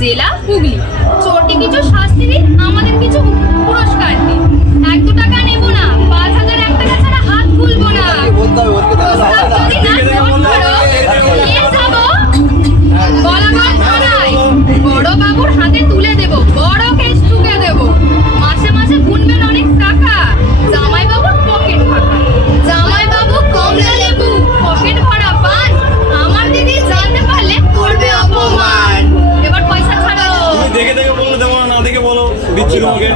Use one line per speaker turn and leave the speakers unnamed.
জেলা হুগলি।
দিচ্ছি তোমাকে।